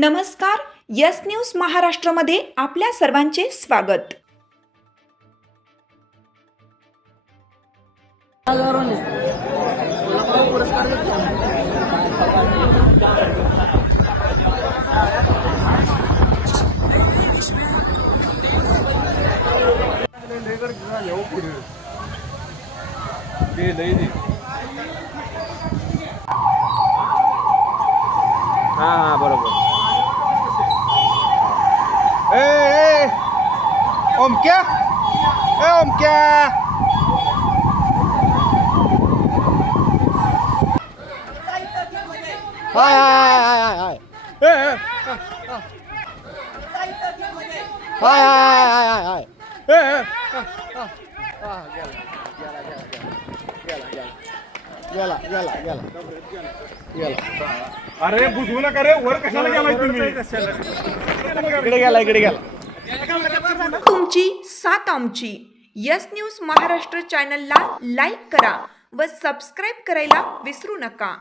नमस्कार. Yes news महाराष्ट्रामध्ये आपल्या सर्वांचे स्वागत. हाँ बरोबर. ओमक्या ओमक्या हाय हाय हाय हाय हाय हाय हाय हाय गेला गेला गेला गेला. अरे बुजवू नका रे, वर कशाला गेलाय तुम्ही? इकडे गेला इकडे गेला. तुमची साथ आमची. यस न्यूज महाराष्ट्र चॅनलला लाईक करा व सबस्क्राईब करायला विसरू नका.